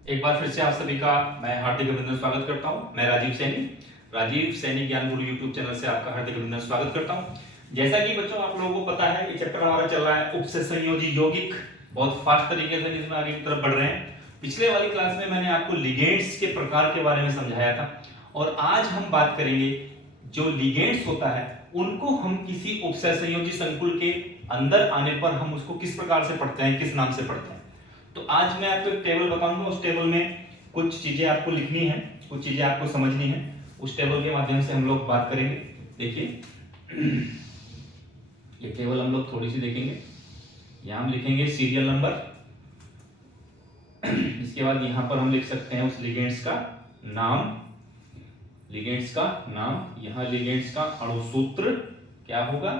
एक बार फिर से आप सभी का मैं हार्दिक अभिनंदन स्वागत करता हूं। मैं राजीव सैनी ज्ञान गुरु यूट्यूब चैनल से आपका हार्दिक अभिनंदन स्वागत करता हूं। जैसा कि बच्चों आप लोगों को पता है, ये चैप्टर हमारा चल रहा है उपसे संयोजी यौगिक। बहुत फास्ट तरीके से इसमें आगे की तरफ बढ़ रहे हैं। पिछले वाली क्लास में मैंने आपको लिगेंड्स के प्रकार के बारे में समझाया था और आज हम बात करेंगे जो लिगेंड्स होता है उनको हम किसी उपसहसंयोजी संकुल के अंदर आने पर हम उसको किस प्रकार से पढ़ते हैं, किस नाम से पढ़ते हैं। तो आज मैं आपको एक टेबल बताऊंगा। उस टेबल में कुछ चीजें आपको लिखनी है, कुछ चीजें आपको समझनी है। उस टेबल के माध्यम से हम लोग बात करेंगे। देखिए ये टेबल हम लोग थोड़ी सी देखेंगे। यहां हम लिखेंगे सीरियल नंबर, इसके बाद यहां पर हम लिख सकते हैं उस लिगेंड्स का नाम, यहां लिगेंड्स का अणुसूत्र क्या होगा,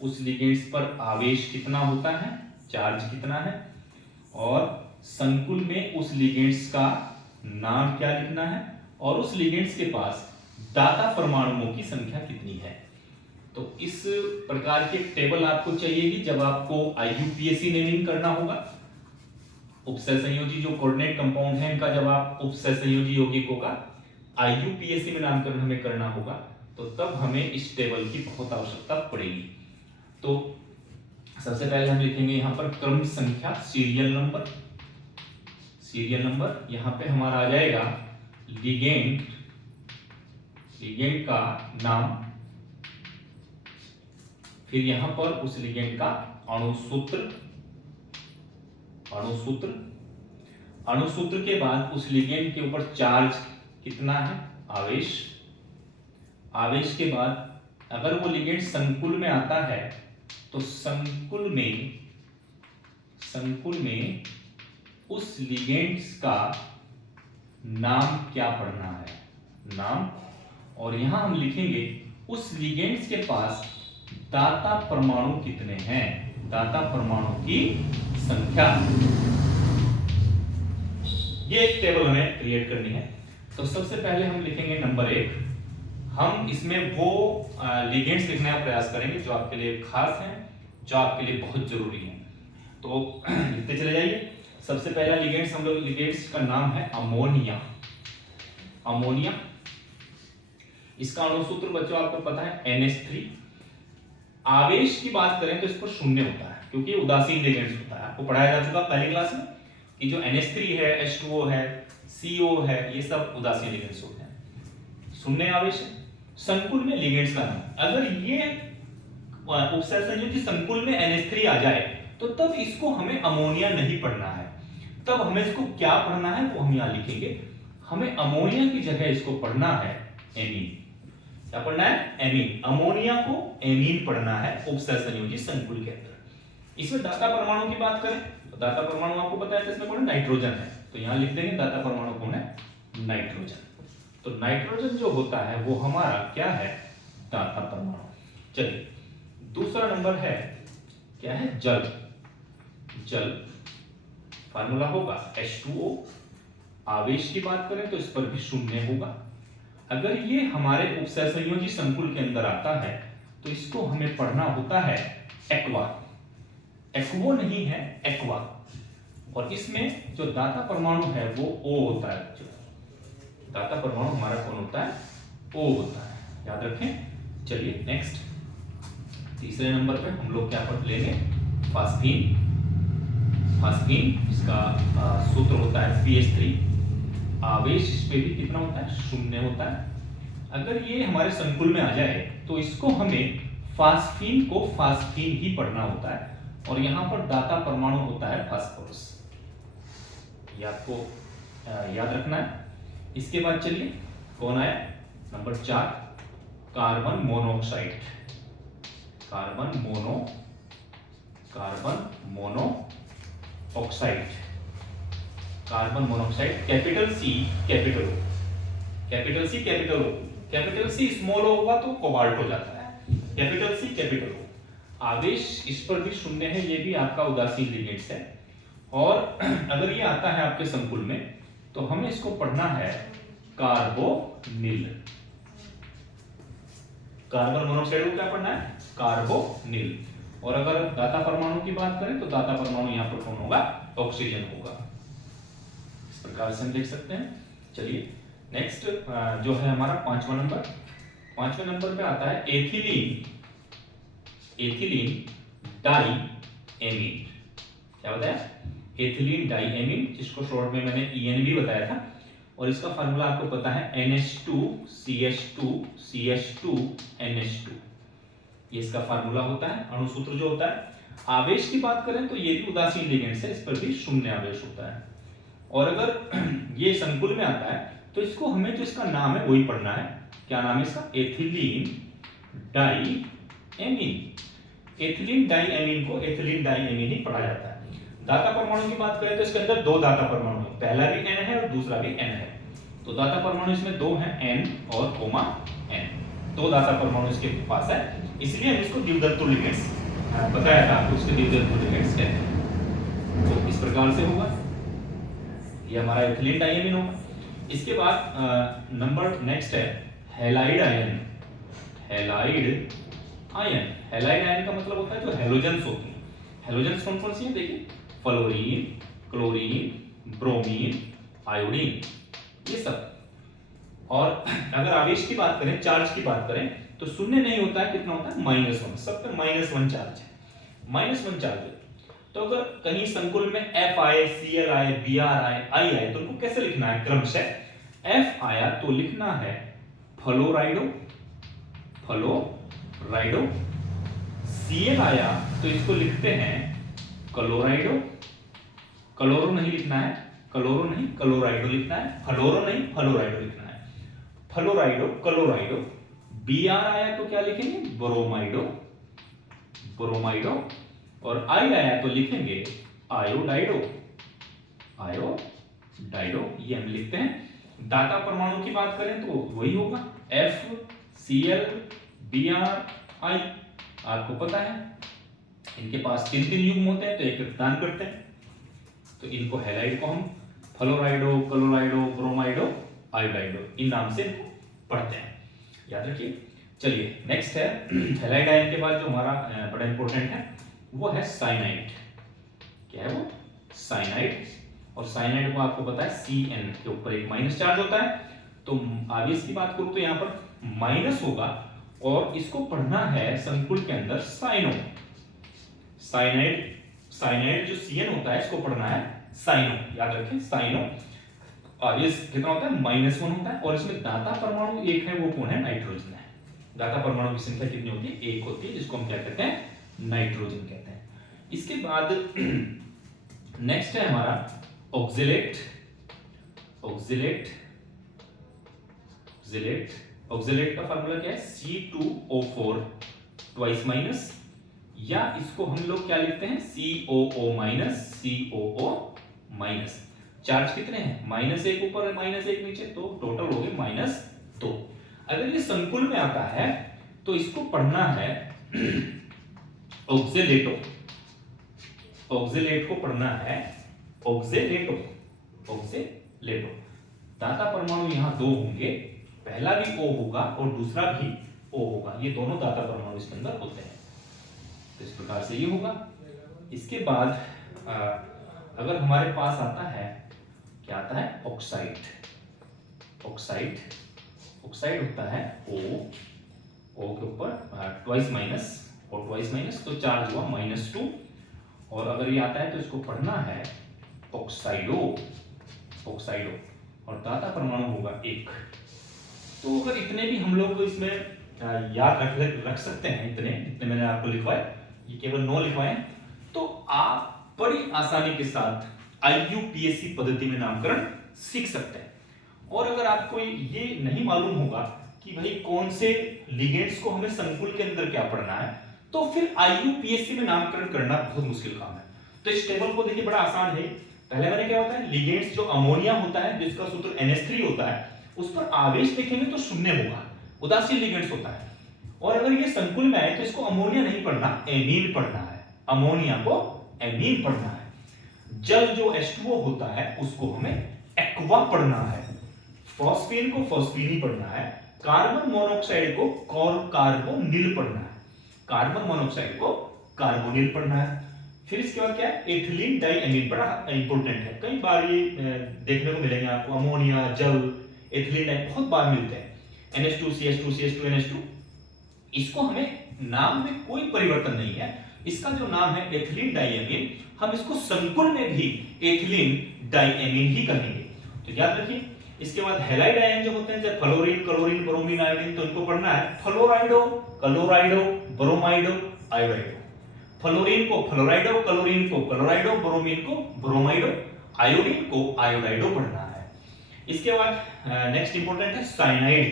उस लिगेंड्स पर आवेश कितना होता है, चार्ज कितना है, और संकुल में उस लिगेंड्स का नाम क्या लिखना है, और उस लिगेंड्स के पास दाता परमाणुओं की संख्या कितनी है। तो इस प्रकार की टेबल आपको चाहिएगी जब आपको IUPAC नेमिंग करना होगा। उपसहसंयोजी जो कोऑर्डिनेट कंपाउंड है इनका जब आप उपसहसंयोजी यौगिकों का IUPAC में नामकरण हमें करना होगा तो तब हमें इस टेबल की बहुत आवश्यकता पड़ेगी। तो सबसे पहले हम लिखेंगे यहां पर क्रम संख्या, सीरियल नंबर। यहां पे हमारा आ जाएगा लिगेंड का नाम, फिर यहां पर उस लिगेंड का अणुसूत्र के बाद उस लिगेंड के ऊपर चार्ज कितना है, आवेश के बाद अगर वो लिगेंड संकुल में आता है तो संकुल में उस लिगेंड्स का नाम क्या पढ़ना है, नाम, और यहां हम लिखेंगे उस लिगेंड्स के पास दाता परमाणु कितने हैं, दाता परमाणु की संख्या। ये एक टेबल हमें क्रिएट करनी है। तो सबसे पहले हम लिखेंगे नंबर 1। हम इसमें वो लिगेंड्स लिखने का प्रयास करेंगे जो आपके लिए खास हैं, जो आपके लिए बहुत जरूरी है। तो लिखते चले जाइए। सबसे पहला लिगेंड्स का नाम है अमोनिया। इसका अणुसूत्र बच्चों आपको पता है NH3। आवेश की बात करें तो इस पर शून्य होता है क्योंकि उदासीन लिगेंड्स होता है। आपको पढ़ाया जा चुका पहली क्लास में कि जो NH3 है, H2O है, CO है, ये सब उदासीन लिगेंड्स होते हैं, शून्य आवेश है। संकुल में लिगेंड्स का नाम, अगर ये उपसहसंयोजी संकुल में NH3 आ जाए तो तब इसको हमें अमोनिया नहीं पढ़ना है, तब हमें इसको क्या पढ़ना है वो हम यहां लिखेंगे। हमें अमोनिया की जगह इसको पढ़ना है एमीन। क्या पढ़ना है, एमीन। अमोनिया को एमीन पढ़ना है उपसहसंयोजी संकुल के अंदर। इसमें दाता परमाणु की बात करें तो दाता परमाणु आपको पता है इसमें कौन है, नाइट्रोजन है। तो यहां लिख देंगे दाता परमाणु कौन है, नाइट्रोजन। तो नाइट्रोजन जो होता है वो हमारा क्या है, दाता परमाणु। चलिए दूसरा नंबर है क्या है, जल। फार्मूला होगा H2O। आवेश की बात करें तो इस पर भी शून्य होगा। अगर ये हमारे उपसहसंयोजी संकुल के अंदर आता है तो इसको हमें पढ़ना होता है एक्वा। एक्वो नहीं है, एक्वा। और इसमें जो दाता परमाणु है वो O होता है। दाता परमाणु हमारा कौन होता है, O होता है, याद रखें। चलिए नेक्स्ट, तीसरे नंबर पे हम लोग क्या पढ़ लेंगे, फास्फीन। इसका सूत्र होता है CH3। आवेश इस पे भी कितना होता है, शून्य होता है। अगर ये हमारे संकुल में आ जाए तो इसको हमें फास्फीन को फास्फीन ही पढ़ना होता है, और यहां पर दाता परमाणु होता है फास्फोरस। ये आपको याद रखना है। इसके बाद चलिए कौन आया, number 4, carbon monoxide. Carbon monoxide, capital C capital O। Capital C small O होगा तो कोबाल्ट हो जाता है, कैपिटल C कैपिटल O। आवेश इस पर भी शून्य है, ये भी आपका उदासीन लिगेंड्स है। और अगर ये आता है आपके संकुल में तो हमें इसको पढ़ना है कार्बोनिल। कार्बन मोनोऑक्साइड को क्या पढ़ना है, कार्बोनिल। और अगर दाता परमाणु की बात करें तो दाता परमाणु यहां पर कौन होगा, ऑक्सीजन होगा। इस प्रकार से हम देख सकते हैं। चलिए नेक्स्ट जो है हमारा पांचवा नंबर पे आता है एथिलीन डाई एमीन। क्या बताया? एथिलीन डाई एमीन, जिसको शॉर्ट में मैंने ENB बताया था, और इसका फार्मूला आपको पता है NH2CH2CH2NH2। ये इसका फार्मूला होता है, अणुसूत्र जो होता है। आवेश की बात करें तो ये भी उदासीन लिगेंड है, इस पर भी शून्य आवेश होता है। और अगर ये संकुल में आता है तो इसको हमें जो इसका नाम है वही पढ़ना है। क्या नाम है इसका? Ethylene diamine. Ethylene diamine को एथिलीन डाई एमीन ही पढ़ा जाता है। दाता परमाणु की बात करें तो इसके अंदर दो दाता परमाणु है, पहला भी N है और दूसरा भी N है। तो दाता परमाणु इसमें दो हैं, N और N। दो दाता परमाणु इसके पास है, इसलिए हम इसको द्विधातु लिगेंड्स बताया था आपको, इसके द्विधातु लिगेंड्स कहते हैं। तो इस प्रकार से होगा, ये हमारा एथिलीन डाइएमीन होगा। इसके बाद नंबर नेक्स्ट है हैलाइड आयन। हैलाइड आयन का मतलब होता है जो हैलोजेंस होती है। हैलोजेंस कौन कौन सी है देखिए, फ्लोरीन, क्लोरीन, ब्रोमीन, आयोडीन, ये सब। और अगर आवेश की बात करें, चार्ज की बात करें, तो शून्य नहीं होता है, कितना होता है? -1। सब पे -1 चार्ज है, -1 चार्ज है। तो अगर कहीं संकुल में F आए, Cl आए, Br आए, I आए, तो उनको कैसे लिखना है क्रमशः? F आया तो लिखना है फ्लोराइडो, Cl आया तो इसको लिखते हैं क्लोराइडो, क्लोरो नहीं लिखना है, क्लोराइडो लिखना है, फ्लोराइडो लिखना है, क्लोराइडो। Br आया तो क्या लिखेंगे? ब्रोमाइडो, और I आया तो लिखेंगे आयोडाइडो, ये हम लिखते हैं। दाता परमाणु की बात करें तो वही होगा F, Cl, Br, I। आपको पता है इनके पास 3 युग्म होते हैं, तो एक दान करते हैं। तो इनको हैलाइड को हम फ्लोराइडो, क्लोराइडो, ब्रोमाइडो, आयोडाइडो, इन नाम से पढ़ते हैं, याद रखिए। चलिए नेक्स्ट है हैलाइड आयन के बाद जो हमारा बड़ा इंपॉर्टेंट है वो है साइनाइड। क्या है वो? साइनाइड। और साइनाइड को आपको पता है Cn के ऊपर एक माइनस चार्ज होता है। तो आवेश की बात करूं तो यहाँ पर माइनस होगा, और इसको पढ़ना है संकुल के अंदर साइनो। साइनाइड जो Cn होता है इसको पढ़ना है साइनो, याद रखें साइनो। आवेश कितना होता है? -1 होता है। और इसमें दाता परमाणु एक है, वो कौन है? नाइट्रोजन है। दाता परमाणु की संख्या कितनी होती है? 1 होती है, जिसको हम क्या कहते हैं? नाइट्रोजन कहते हैं। इसके बाद नेक्स्ट है हमारा ऑक्जेलेट का फार्मूला क्या है? C2O4 ट्वाइस माइनस, या इसको हम लोग क्या लिखते हैं? COO minus. चार्ज कितने हैं? -1 ऊपर है, -1 नीचे, तो टोटल हो गए -2। अगर ये संकुल में आता है तो इसको पढ़ना है ऑक्जेलेटो को पढ़ना है ऑक्जेलेटो। दाता परमाणु यहां 2 होंगे, पहला भी O होगा और दूसरा भी O होगा, ये दोनों दाता परमाणु इसके अंदर होते हैं। तो इस प्रकार से ये होगा। इसके बाद अगर हमारे पास आता है, क्या आता है? ऑक्साइड होता है O के ऊपर ट्वाइस माइनस, और ट्वाइस माइनस तो चार्ज हुआ -2। और अगर ये आता है तो इसको पढ़ना है ऑक्साइडो, और दाता परमाणु होगा 1। तो अगर इतने भी हम लोग इसमें याद रख सकते हैं, जितने मैंने आपको लिखवाए, ये केवल 9 लिखवाए, तो आप बड़ी आसानी के साथ IUPAC पद्धति में नामकरण सीख सकते हैं। और अगर आपको ये नहीं मालूम होगा कि भाई कौन से लिगेंड्स को हमें संकुल के अंदर क्या पढ़ना है, तो फिर IUPAC में नामकरण करना बहुत मुश्किल काम है। तो इस टेबल को देखिए, बड़ा आसान है। पहले मैंने क्या होता है? लिगेंड्स जो अमोनिया होता है, जिसका सूत्र NH3 होता है, उस पर आवेश देखेंगे तो शून्य होगा, उदासीन लिगेंड्स होता है। और अगर ये संकुल में आए तो इसको अमोनिया नहीं पढ़ना, एमीन पढ़ना है। अमोनिया को एमीन पढ़ना है। जल जो H2O होता है उसको हमें एक्वा पढ़ना है। फॉस्फीन को फॉस्फीनी पढ़ना है। कार्बन मोनोऑक्साइड को कार्बोनिल पढ़ना है। कार्बन मोनोऑक्साइड को कार्बोनिल पढ़ना है। फिर इसके बाद क्या है, एथिलीन डाइएमीन, बड़ा इंपॉर्टेंट है, कई बार ये देखने को मिलेंगे आपको, अमोनिया, जल, एथिलीन डाइ बहुत बार मिलते हैं, NH2CH2CH2NH2। इसको हमें नाम में कोई परिवर्तन नहीं है, इसका जो नाम है एथिलीन डाइएमीन, हम इसको संकुल में भी एथिलीन डाइएमीन ही कहेंगे, तो याद रखिए। इसके बाद हैलाइड आयन जो होते हैं, जैसे फ्लोरीन, क्लोरीन, ब्रोमीन, आयोडीन, तो इनको पढ़ना है फ्लोराइडो, क्लोराइडो, ब्रोमाइडो, आयोडाइडो। फ्लोरीन को फ्लोराइडो, क्लोरीन को क्लोराइडो, ब्रोमीन को ब्रोमाइडो, आयोडीन को आयोडाइडो पढ़ना है। इसके बाद नेक्स्ट इंपॉर्टेंट है साइनाइड।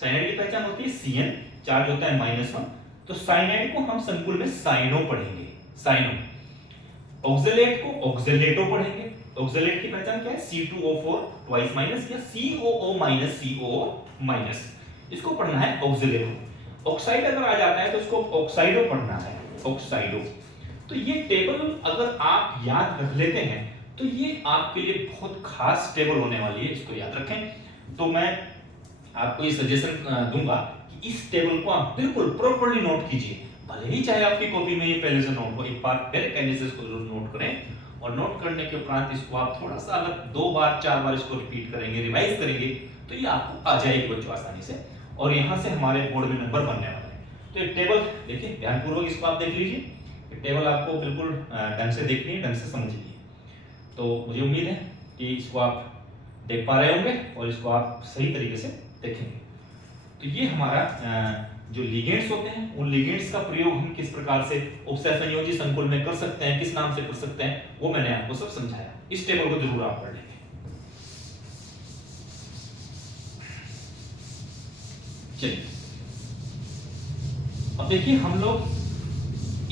साइनाइड की पहचान होती है Cn, चार्ज होता है -1, तो साइनाइड को हम संकुल में साइनो पढ़ेंगे, साइनो। ऑक्सलेट को ऑक्सलेटो पढ़ेंगे। ऑक्सलेट की पहचान क्या है, C2O4 ट्वाइस माइनस या COO माइनस COO माइनस, इसको पढ़ना है ऑक्सलेटो। ऑक्साइड अगर आ जाता है तो इसको ऑक्साइडो पढ़ना है, ऑक्साइडो। तो ये टेबल अगर आप याद रख लेते हैं तो ये आपके लिए बहुत खास टेबल होने वाली है, इसको याद रखें। तो मैं आपको ये सजेशन दूंगा कि इस टेबल को आप बिल्कुल प्रॉपर्ली नोट कीजिए, भले ही चाहे आपकी कॉपी में ये पहले से नोट हो, एक बार फिर कैनेसिस को जरूर नोट करें, और नोट करने के उपरांत इसको आप थोड़ा सा अगर 2 बार 4 बार इसको रिपीट करेंगे, रिवाइज करेंगे, तो ये आपको आ जाएगी बच्चों आसानी से, और यहाँ से हमारे बोर्ड में नंबर बनने वाला है। तो एक टेबल देखिए, ध्यानपूर्वक इसको आप देख लीजिए, टेबल आपको बिल्कुल ढंग से देखनी है, ढंग से समझनी है। तो मुझे उम्मीद है कि इसको आप देख पा रहे होंगे और इसको आप सही तरीके से देखेंगे। तो ये हमारा जो लिगेंड्स होते हैं, उन लिगेंड्स का प्रयोग हम किस प्रकार से उपसहसंयोजी संकुल में कर सकते हैं, किस नाम से कर सकते हैं, वो मैंने आपको सब समझाया। इस टेबल को जरूर आप पढ़ लेंगे। चलिए अब देखिए, हम लोग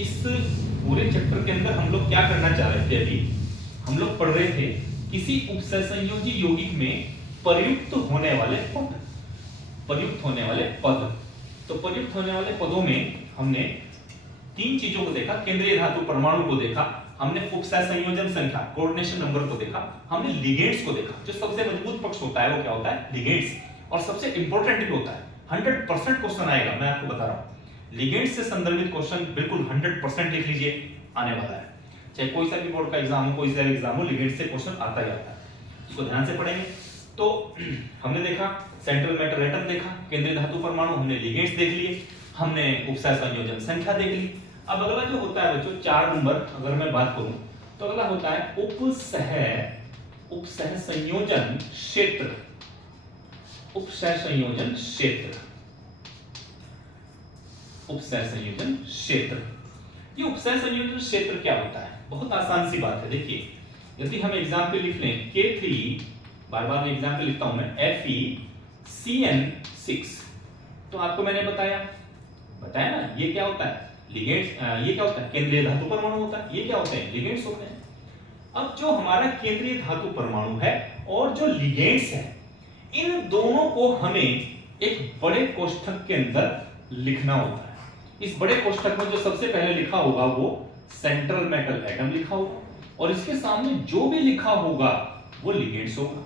इस पूरे चैप्टर के अंदर हम लोग क्या करना चाह रहे थे, अभी हम लोग पढ़ रहे थे किसी उपसहसंयोजी यौगिक में प्रयुक्त होने वाले पद, प्रयुक्त होने वाले पद। तो प्रयुक्त होने वाले पदों में हमने 3 चीजों को देखा, केंद्रीय धातु परमाणु को देखा, हमने उपसहसंयोजन संख्या कोऑर्डिनेशन नंबर को देखा, हमने लिगेंड्स को देखा। जो सबसे मजबूत पक्ष होता है वो क्या होता है, लिगेंड्स, और सबसे इंपॉर्टेंट भी होता है, 100% क्वेश्चन आएगा, मैं आपको बता रहा हूं। लिगेंड्स से संदर्भित क्वेश्चन बिल्कुल 100% लिख लीजिए, आने वाला है, चाहे कोई सा भी बोर्ड का एग्जाम हो, कोई सा भी एग्जाम हो, लिगेंड्स से क्वेश्चन आता ही आता है, इसको ध्यान से पढ़ेंगे। तो हमने देखा सेंट्रल मेटल एटम देखा, केंद्रीय धातु परमाणु, हमने लिगेंड्स देख लिए, हमने उपसहसंयोजन संख्या देख ली। अब अगला जो होता है बच्चों 4 नंबर, अगर मैं बात करूं तो अगला होता है उपसहसंयोजन क्षेत्र, उपसहसंयोजन क्षेत्र, उपसहसंयोजन क्षेत्र। ये उपसहसंयोजन क्षेत्र क्या होता है, बहुत आसान सी बात है। देखिए, यदि हम एग्जाम्पल लिख लें K3, बार बार एग्जाम्पल लिखता हूं मैं, FeCN6, तो आपको मैंने बताया ना, ये क्या होता है, लिगेंड्स, ये क्या होता है, केंद्रीय धातु परमाणु होता है, ये क्या होते हैं, लिगेंड्स होते हैं। अब जो हमारा केंद्रीय धातु परमाणु है और जो लिगेंड्स है, इन दोनों को हमें एक बड़े कोष्ठक के अंदर लिखना होता है। इस बड़े कोष्ठक में जो सबसे पहले लिखा होगा वो सेंट्रल मेटल एटम लिखा होगा, और इसके सामने जो भी लिखा होगा वो लिगेंड्स होगा।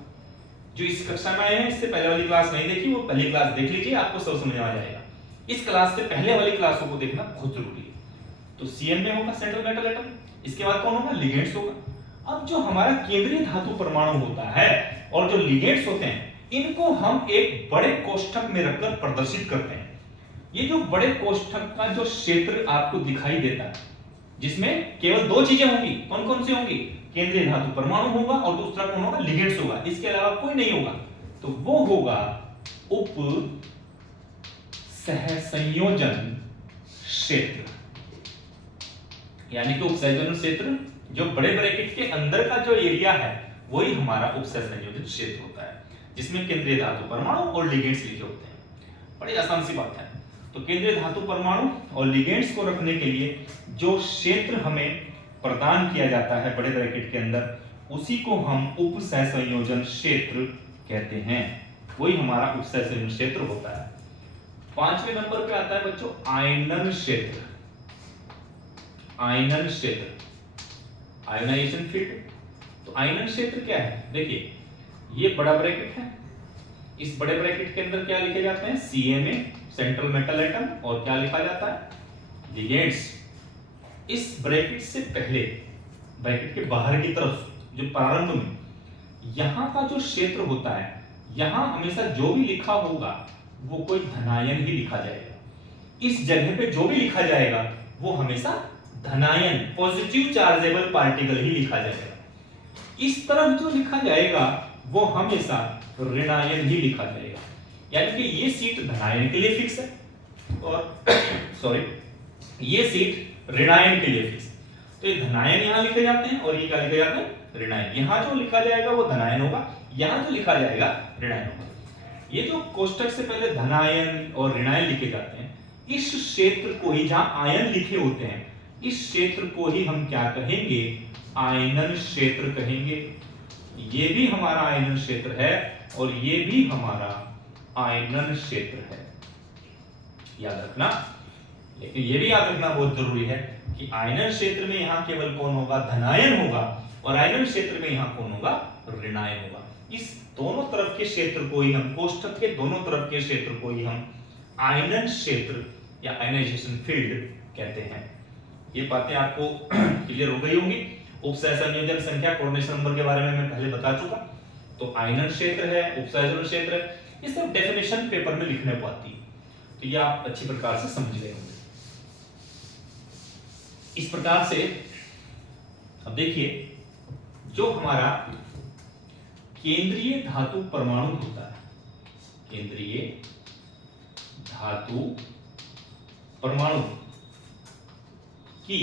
जो इस कक्षा में आए हैं, इससे पहले वाली क्लास नहीं देखी, वो पहली क्लास देख लीजिए, आपको सब समझ में आ जाएगा। इस क्लास से पहले वाली क्लासों को देखना बहुत जरूरी है। तो Cn में होगा सेंट्रल मेटल एटम, इसके बाद कौन होगा, लिगेंड्स होगा। अब जो हमारा केंद्रीय धातु परमाणु होता है और जो लिगेंड्स होते हैं, इनको हम एक बड़े कोष्ठक में रखकर प्रदर्शित करते हैं। ये जो बड़े कोष्ठक का जो क्षेत्र आपको दिखाई देता है, जिसमें केवल 2 चीजें होंगी, कौन कौन सी होंगी, केंद्रीय धातु परमाणु होगा और दूसरा कौन होगा, लिगेंड्स होगा, इसके अलावा कोई नहीं होगा। तो वो होगा उप सहसंयोजन क्षेत्र, यानी कि उपसहसंयोजन क्षेत्र जो बड़े ब्रैकेट के अंदर का जो एरिया है वही हमारा उपसहसंयोजन क्षेत्र होता है, जिसमें केंद्रीय धातु परमाणु और लिगेंड्स लिखे होते हैं। बड़ी आसान सी बात है। तो केंद्रीय धातु परमाणु और लिगेंड्स को रखने के लिए जो क्षेत्र हमें प्रदान किया जाता है बड़े ब्रैकेट के अंदर, उसी को हम उपसहसंयोजन क्षेत्र कहते हैं, वही हमारा उपसहसंयोजन क्षेत्र होता है। 5वें नंबर पे आता है बच्चों आयनन क्षेत्र। आयनन क्षेत्र, आयोनाइजेशन फील्ड। तो आयनन क्षेत्र क्या है, देखिए ये बड़ा ब्रैकेट है, इस बड़े ब्रैकेट के अंदर क्या लिखे जाते हैं, Ca में सेंट्रल मेटल एटम, और क्या लिखा जाता है, लिगेंड्स। इस ब्रैकेट से पहले, ब्रैकेट के बाहर की तरफ जो प्रारंभ में यहां का जो क्षेत्र होता है, यहां हमेशा जो भी लिखा होगा वो कोई धनायन ही लिखा जाएगा। इस जगह पे जो भी लिखा जाएगा वो हमेशा धनायन, पॉजिटिव चार्जेबल पार्टिकल ही लिखा जाएगा। इस तरफ जो लिखा जाएगा वो हमेशा ऋणायन ही लिखा जाएगा। यानी कि ये सीट धनायन के लिए फिक्स है और सॉरी ये सीट ऋणायन के लिए फिक्स है। तो ये धनायन यहां लिखे जाते हैं और ये क्या लिखे जाते हैं, ऋणायन। यहां जो लिखा जाएगा वो धनायन होगा, यहां जो लिखा जाएगा ऋणायन होगा। ये जो कोष्टक से पहले धनायन और ऋणायन लिखे जाते हैं, इस क्षेत्र को ही, जहां आयन लिखे होते हैं, इस क्षेत्र को ही हम क्या कहेंगे, आयनन क्षेत्र कहेंगे। ये भी हमारा आयनन क्षेत्र है और ये भी हमारा आयनन क्षेत्र है, याद रखना। लेकिन ये भी याद रखना बहुत जरूरी है कि आयनन क्षेत्र में यहां केवल कौन होगा, धनायन होगा, और आयनन क्षेत्र में यहां कौन होगा, ऋणायन होगा। इस दोनों तरफ के क्षेत्र को ही हम, कोष्टक के दोनों तरफ के क्षेत्र को ही हम आयनन क्षेत्र या आयनाइजेशन फील्ड कहते हैं। ये बातें आपको क्लियर हो गई होंगी। उपसय संयोजन संख्या, कोऑर्डिनेशन नंबर के बारे में मैं पहले बता चुका। तो आयनन क्षेत्र है, उपसंयोजन क्षेत्र है, ये सब डेफिनेशन पेपर में लिखने को आती है, तो ये आप अच्छी प्रकार से समझ गए होंगे। इस प्रकार से अब देखिए, जो हमारा केंद्रीय धातु परमाणु होता है, केंद्रीय धातु परमाणु की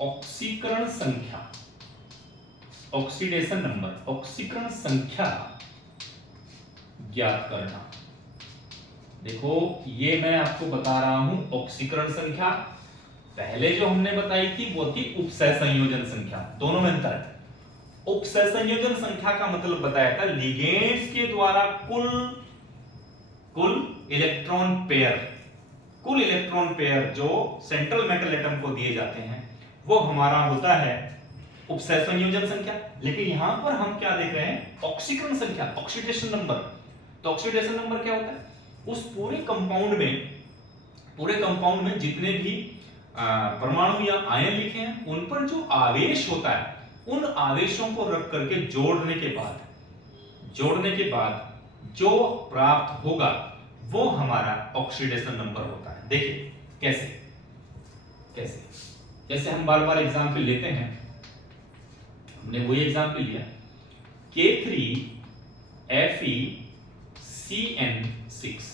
ऑक्सीकरण संख्या, ऑक्सीडेशन नंबर, ऑक्सीकरण संख्या ज्ञात करना। देखो ये मैं आपको बता रहा हूं ऑक्सीकरण संख्या। पहले जो हमने बताई थी वो थी उपसय संयोजन संख्या, दोनों में अंतर है। उपसय संयोजन संख्या का मतलब बताया था लिगेंड्स के द्वारा कुल इलेक्ट्रॉन पेयर, कुल इलेक्ट्रॉन पेयर जो सेंट्रल मेटल एटम को दिए जाते हैं वो हमारा होता है उपसय संयोजन संख्या। लेकिन यहां पर हम क्या देख रहे हैं, ऑक्सीकरण संख्या, ऑक्सीडेशन नंबर। तो ऑक्सीडेशन नंबर क्या होता है, उस पूरे कंपाउंड में जितने भी परमाणु या आयन लिखे हैं उन पर जो आवेश होता है, उन आवेशों को रख करके जोड़ने के बाद जो प्राप्त होगा वो हमारा ऑक्सीडेशन नंबर होता है। देखिए कैसे जैसे हम बार बार एग्जाम्पल लेते हैं, हमने वही एग्जाम्पल लिया K3FeCN6।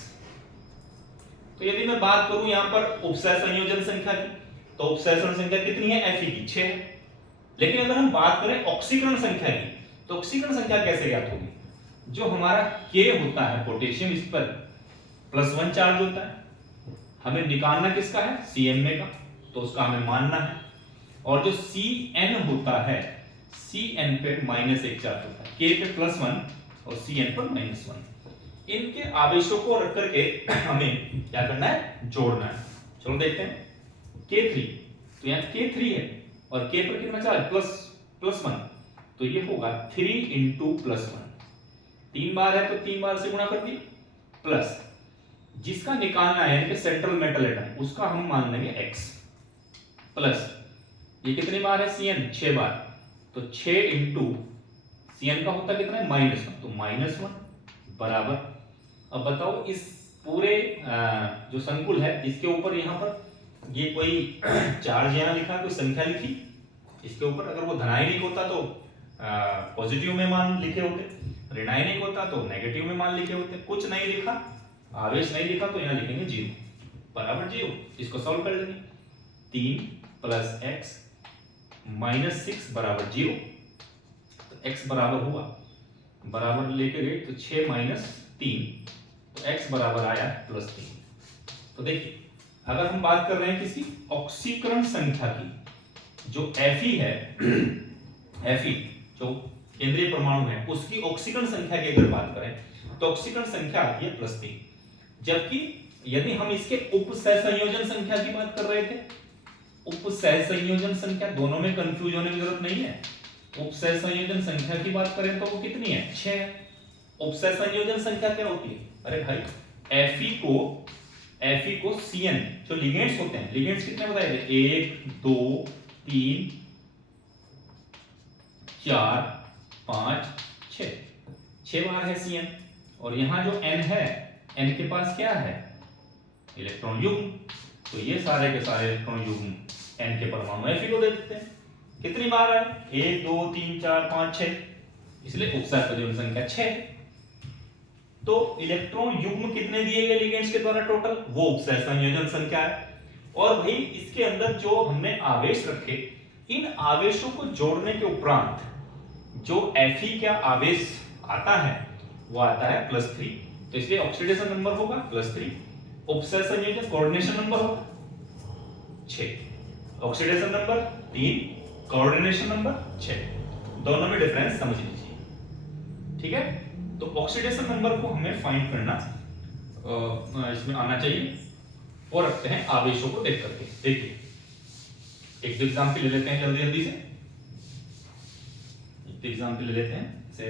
तो यदि मैं बात करूं यहां पर उपसय संयोजन संख्या की, तो उपसय संख्या कितनी है, Fe की 6 है। लेकिन अगर हम बात करें ऑक्सीकरण संख्या की, तो ऑक्सीकरण संख्या कैसे ज्ञात होगी, जो हमारा K होता है पोटेशियम, इस पर +1 चार्ज होता है, हमें निकालना किसका है, CN का, तो उसका हमें मानना है। और जो Cn होता है, Cn पे -1 चार्ज होता है, K पे +1 और Cn पर -1। इनके आवेशों को रख करके हमें क्या करना है, जोड़ना है। चलो देखते हैं K3, तो यहाँ K3 है और K पर कितना चार्ज, +1, तो ये होगा 3 × +1, 3 बार है तो 3 बार से गुणा कर दिए, प्लस जिसका निकालना है यानी कि सेंट्रल मेटल एटम, उसका हम मान लेंगे X, प्लस ये कितनी बार है, Cn 6 बार, तो 6 × Cn का होता कितना है, -1, तो -1 बराबर। अब बताओ इस पूरे जो संकुल है इसके ऊपर यहाँ पर ये कोई चार्ज यहाँ लिखा, कोई संख्या लिखी इसके ऊपर, अगर वो धनायनिक होता तो पॉजिटिव में मान लिखे होते, ऋणायनिक होता तो नेगेटिव में मान लिखे होते। कुछ नहीं लिखा, आवेश नहीं लिखा, तो यहाँ लिखेंगे 0 बराबर 0। इसको सॉल्व कर लेंगे, 3 + x -6 बराबर 0। तो x बराबर हुआ, बराबर लेके गए तो 6 - 3, तो x बराबर आया +3। तो देखिए अगर हम बात कर रहे हैं किसी ऑक्सीकरण संख्या की, जो Fe है, Fe जो केंद्रीय परमाणु है, उसकी ऑक्सीकरण संख्या की अगर बात करें तो ऑक्सीकरण संख्या आती है +3। जबकि यदि हम इसके उपसय संयोजन संख्या की बात कर रहे थे, उपसय संयोजन संख्या, दोनों में कंफ्यूज होने की जरूरत नहीं है। उपसय संयोजन संख्या की बात करें तो वो कितनी है, 6 है। उपसय संयोजन संख्या क्या होती है, अरे भाई Fe को Fe को Cn, जो लिगेंड्स होते हैं, लिगेंड्स कितने बताए थे, 1 2 3 4 5 6, 6 बार है Cn। और यहाँ जो N है, N के पास क्या है, इलेक्ट्रॉन युग्म, तो ये सारे के सारे इलेक्ट्रॉन युग्म N के परमाणु Fe को दे देते हैं। कितनी बार है, 1 2 3 4 5 6, इसलिए उपसर्ग जनसंख्या 6। तो इलेक्ट्रॉन युग्म कितने दिए गए लिगेंड्स के द्वारा टोटल, वो उपसर्ग संयोजन संख्या है। और भाई इसके अंदर जो हमने आवेश रखे, इन आवेशों को जोड़ने के उपरांत जो Fe का आवेश आता है वो आता है +3, तो इसलिए ऑक्सीडेशन नंबर होगा +3, उपसर्ग संयोजन कोऑर्डिनेशन नंबर होगा 6, ऑक्सीडेशन नंबर 3, कोऑर्डिनेशन नंबर 6, दोनों में डिफरेंस समझ लीजिए, ठीक है। तो ऑक्सीडेशन नंबर को हमें फाइंड करना इसमें आना चाहिए, और रखते हैं आवेशों को देख करके। देखिए एक एग्जांपल ले लेते हैं जल्दी जल्दी से, एक एग्जांपल ले लेते हैं। जैसे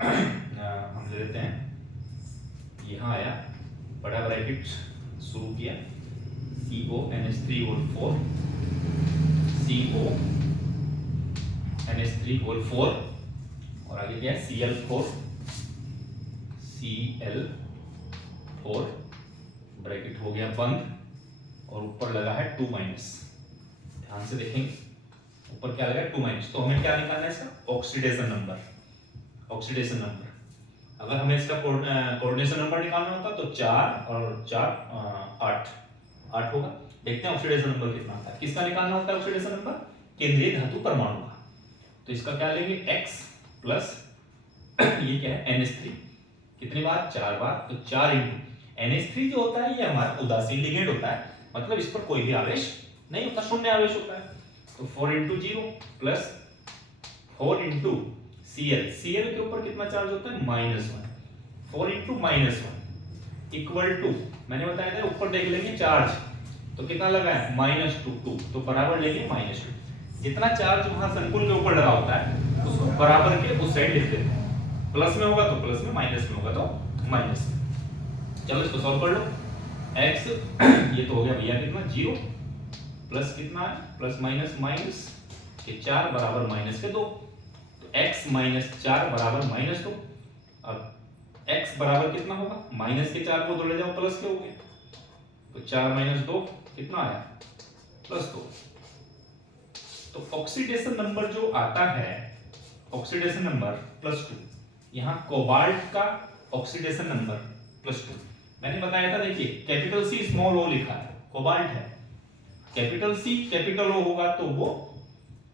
हम ले लेते हैं, यहाँ आया बड़ा ब्रैकेट शुरू किया, CONH3 CONH3 और आगे क्या है Cl4 ब्रैकेट हो गया बंद, और ऊपर लगा है 2 माइनस। ध्यान से देखेंगे ऊपर क्या लगा है 2 माइनस, तो हमें क्या निकालना है इसका ऑक्सीडेशन नंबर। ऑक्सीडेशन नंबर अगर हमें इसका कोऑर्डिनेशन नंबर निकालना होता तो 4 और 4 8 होगा। देखते हैं ऑक्सीडेशन नंबर कितना आता है। किसका निकालना होता है ऑक्सीडेशन नंबर, केंद्रीय धातु परमाणु का। तो इसका क्या लेंगे X प्लस ये क्या है NH3, कितनी बार, 4 बार, तो 4 इंटू NH3 जो होता है ये हमारा उदासीन लिगेंड होता है, मतलब इस पर कोई भी आवेश नहीं होता, शून्य आवेश होता है। तो 4 into 0 plus 4 into Cl, Cl के ऊपर कितना चार्ज होता है -1, 4 इंटू -1 इक्वल टू, मैंने बताया था ऊपर देख लेंगे चार्ज, तो कितना लगा है -2, तो बराबर लेंगे -2। जितना चार्ज वहां संकुल के ऊपर लगा होता है उसको बराबर के उस साइड लिख देते हैं, प्लस में होगा तो प्लस में, माइनस में होगा तो माइनस में। चलो इसको सॉल्व कर लो। x ये तो हो गया भैया कितना 0, प्लस कितना है प्लस माइनस माइनस के 4 बराबर -2, तो x -4 बराबर -2। अब x बराबर कितना होगा, माइनस के 4 को दो ले जाओ प्लस के हो गए, तो 4 - 2 कितना आया +2। तो ऑक्सीडेशन नंबर जो आता है, ऑक्सीडेशन नंबर +2, यहाँ कोबाल्ट का ऑक्सीडेशन नंबर +2 मैंने बताया था। देखिए कैपिटल C स्मॉल o लिखा है, कोबाल्ट है, कैपिटल C कैपिटल O होगा तो वो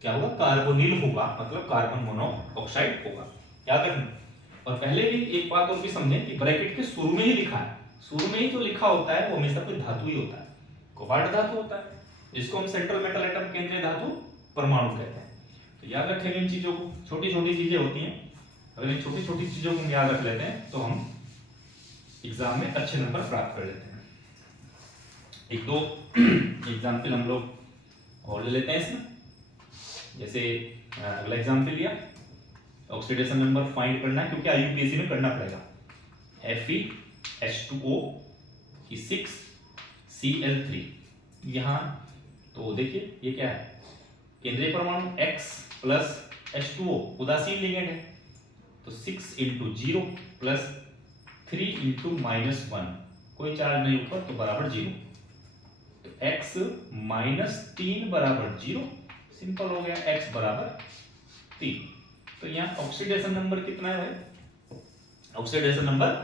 क्या होगा, कार्बोनिल होगा, मतलब कार्बन मोनोऑक्साइड होगा, याद रखना। और पहले भी एक बात और भी समझें कि ब्रैकेट के शुरू में ही लिखा है, शुरू में ही जो लिखा होता है वो हमेशा कोई धातु ही होता है, कोबाल्ट धातु होता है, जिसको हम सेंट्रल मेटल एटम केंद्रीय धातु परमाणु कहते हैं। तो याद रखेंगे इन चीजों को, छोटी छोटी चीजें होती हैं, अगर इन छोटी छोटी चीजों को हम याद रख लेते हैं तो हम एग्जाम में अच्छे नंबर प्राप्त कर लेते हैं। एक दो एग्जाम्पल हम लोग और ले लेते हैं इसमें। जैसे अगला एग्जाम्पल लिया, ऑक्सीडेशन नंबर फाइंड करना है, क्योंकि IUPAC में करना पड़ेगा। FeH2O की 6Cl3, यहाँ तो देखिए ये क्या है, केंद्रीय परमाणु X प्लस H2O उदासीन लिगेंड है, तो 6 इंटू 0 प्लस 3 इंटू -1, कोई चार्ज नहीं ऊपर तो बराबर 0, तो X -3 बराबर 0, सिंपल हो गया, X बराबर 3। तो यहाँ ऑक्सीडेशन नंबर कितना है, ऑक्सीडेशन नंबर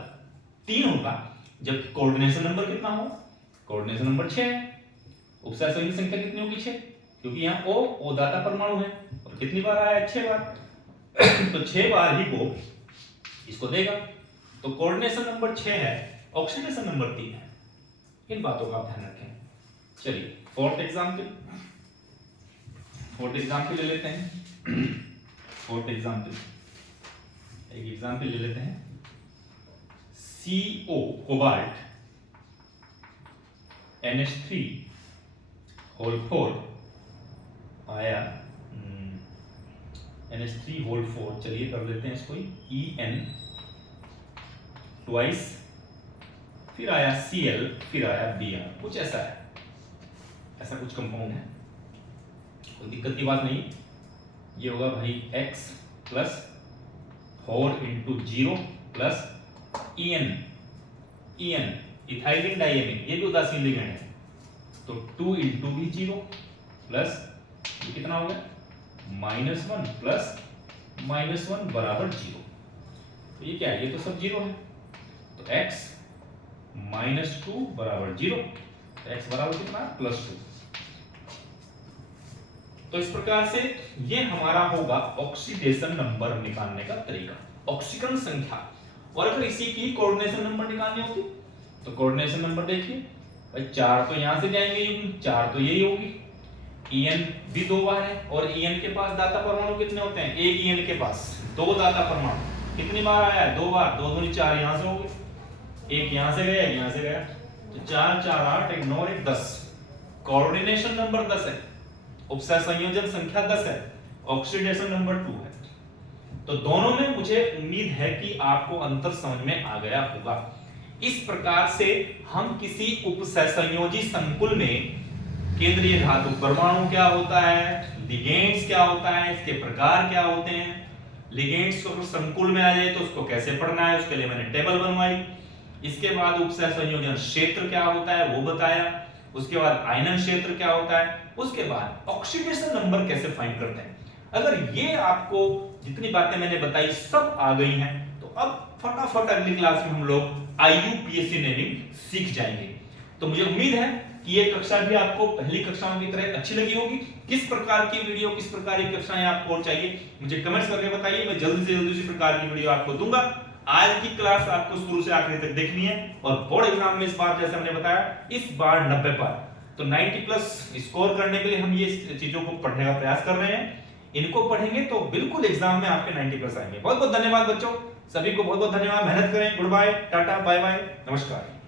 3 होगा, जबकि कोऑर्डिनेशन नंबर कितना होगा, कोऑर्डिनेशन नंबर 6 है। उपसर्ग संख्या कितनी होगी 6, क्योंकि यहाँ O दाता परमाणु है, और कितनी बार आया है 6 बार तो 6 बार ही को इसको देगा, तो कोऑर्डिनेशन नंबर 6 है, ऑक्सीडेशन नंबर 3 है। इन बातों का आप ध्यान रखें। चलिए फोर्थ एग्जाम्पल ले लेते हैं। फोर्थ एग्जाम्पल, एक एग्जाम्पल ले लेते हैं, CO कोबाल्ट NH3 होल 4 आया, NH3 होल 4, चलिए कर लेते हैं इसको EN ट्वाइस फिर आया Cl, फिर आया Br, कुछ ऐसा है, ऐसा कुछ कंपाउंड है, कोई दिक्कत की बात नहीं। ये होगा भाई X plus 4 into 0 plus En, ethylene diamine, ये भी उदासीन लिगेंड है, तो 2 इंटू भी 0 प्लस ये कितना हो गया -1 प्लस -1 बराबर 0। तो ये क्या है, ये तो सब 0 है, तो x -2 बराबर 0, तो x बराबर कितना +2। तो इस प्रकार से ये हमारा होगा ऑक्सीडेशन नंबर निकालने का तरीका, ऑक्सीकरण संख्या। और अगर इसी की कोऑर्डिनेशन नंबर निकालनी होती तो कोऑर्डिनेशन नंबर देखिए भाई, 4 तो यहां से जाएंगे, 4 तो यही होगी, En भी 2 बार है, और En के पास दाता परमाणु कितने होते हैं, एक En के पास 2 दाता परमाणु, कितनी बार आया है, 2 बार, 2 दूनी 4 यहां से हो गए, एक यहां से गया, एक यहां से गया, तो 4 4 8 1 9 1 10, कोऑर्डिनेशन नंबर 10 है, उपसह संयोजन संख्या 10 है, ऑक्सीडेशन नंबर 2 है। तो दोनों में मुझे उम्मीद है कि आपको अंतर समझ में आ गया होगा। इस प्रकार से हम किसी उपसहसंयोजी संकुल में केंद्रीय धातु परमाणु क्या होता है, लिगेंड्स क्या होता है, इसके प्रकार क्या होते हैं, लिगेंड्स को संकुल में आ जाए तो उसको कैसे पढ़ना है, उसके लिए मैंने टेबल बनवाई। इसके बाद उपसहसंयोजन क्षेत्र क्या होता है वो बताया, उसके बाद आयनन क्षेत्र क्या होता है, उसके बाद ऑक्सीडेशन नंबर कैसे फाइंड करते हैं। अगर ये आपको जितनी बातें मैंने बताई सब आ गई हैं, तो अब फटाफट अगली क्लास में हम लोग IUPAC नेमिंग सीख जाएंगे। तो मुझे उम्मीद है कि ये कक्षा भी आपको पहली कक्षाओं की तरह अच्छी लगी होगी। किस प्रकार की वीडियो, किस प्रकार की कक्षाएं आपको और चाहिए मुझे कमेंट्स करके बताइए, मैं जल्दी से जल्दी उसी प्रकार की वीडियो आपको दूंगा। आज की क्लास आपको शुरू से आखिरी तक देखनी है, और बोर्ड एग्जाम में इस बार जैसे मैंने बताया इस बार 90 पर, तो 90 प्लस स्कोर करने के लिए हम ये चीजों को पढ़ने का प्रयास कर रहे हैं। इनको पढ़ेंगे तो बिल्कुल एग्जाम में आपके 90 प्लस आएंगे। बहुत बहुत धन्यवाद बच्चों, सभी को बहुत बहुत धन्यवाद, मेहनत करें। Good bye, tata, bye bye, नमस्कार।